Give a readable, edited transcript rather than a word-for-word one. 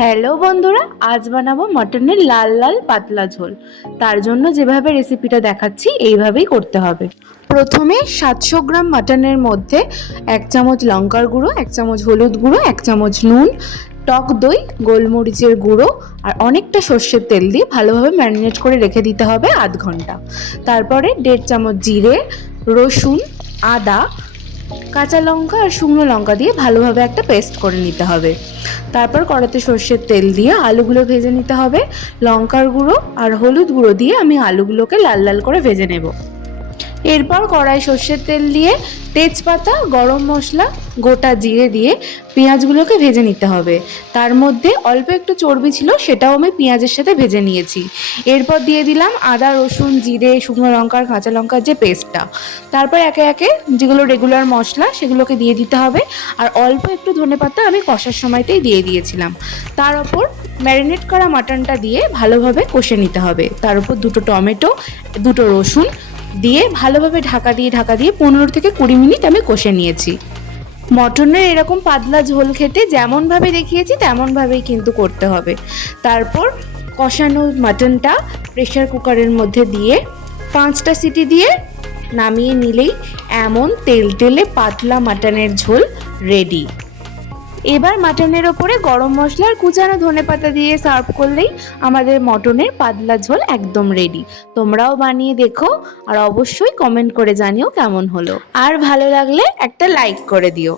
Hello বন্ধুরা, আজ বানাবো মটনের লাল লাল পাতলা ঝোল। তার জন্য যেভাবে রেসিপিটা দেখাচ্ছি এইভাবেই করতে হবে। প্রথমে 700 গ্রাম মটনের মধ্যে 1 চামচ লঙ্কার গুঁড়ো, 1 চামচ হলুদ গুঁড়ো, 1 চামচ নুন, টক দই, গোলমরিচের গুঁড়ো আর অনেকটা সর্ষের তেল দিয়ে ভালোভাবে ম্যারিনেট করে রেখে দিতে হবে আধ ঘন্টা। তারপরে 1.5 চামচ জিরে, রসুন, আদা, কাঁচা লঙ্কা আর শুকনো লঙ্কা দিয়ে ভালোভাবে একটা পেস্ট করে নিতে হবে। তারপর কড়াতে সর্ষের তেল দিয়ে আলুগুলো ভেজে নিতে হবে। লঙ্কার গুঁড়ো আর হলুদ গুঁড়ো দিয়ে আমি আলুগুলোকে লাল লাল করে ভেজে নেব। এরপর কড়াই সর্ষের তেল দিয়ে তেজপাতা, গরম মশলা, গোটা জিরে দিয়ে পেঁয়াজগুলোকে ভেজে নিতে হবে। তার মধ্যে অল্প একটু চর্বি ছিল, সেটাও আমি পেঁয়াজের সাথে ভেজে নিয়েছি। এরপর দিয়ে দিলাম আদা, রসুন, জিরে, শুকনো লঙ্কার, কাঁচা লঙ্কার যে পেস্টটা। তারপর একে একে যেগুলো রেগুলার মশলা সেগুলোকে দিয়ে দিতে হবে। আর অল্প একটু ধনেপাতা আমি কষার সময়তেই দিয়ে দিয়েছিলাম। তার ওপর ম্যারিনেট করা মাটনটা দিয়ে ভালোভাবে কষে নিতে হবে। তার উপর 2টো টমেটো, 2টো রসুন দিয়ে ভালোভাবে ঢাকা দিয়ে 15 থেকে 20 মিনিট আমি কষে নিয়েছি। মটনের এরকম পাতলা ঝোল খেতে যেমনভাবে দেখিয়েছি তেমনভাবেই কিন্তু করতে হবে। তারপর কষানো মাটনটা প্রেসার কুকারের মধ্যে দিয়ে 5টা সিটি দিয়ে নামিয়ে নিলেই এমন তেলতেলে পাতলা মাটনের ঝোল রেডি। এবার মাটনের ওপরে গরম মশলা আর কুচানো ধনেপাতা দিয়ে সার্ভ করলেই আমাদের মটনের পাতলা ঝোল একদম রেডি। তোমরাও বানিয়ে দেখো আর অবশ্যই কমেন্ট করে জানিও কেমন হলো। আর ভালো লাগলে একটা লাইক করে দিও।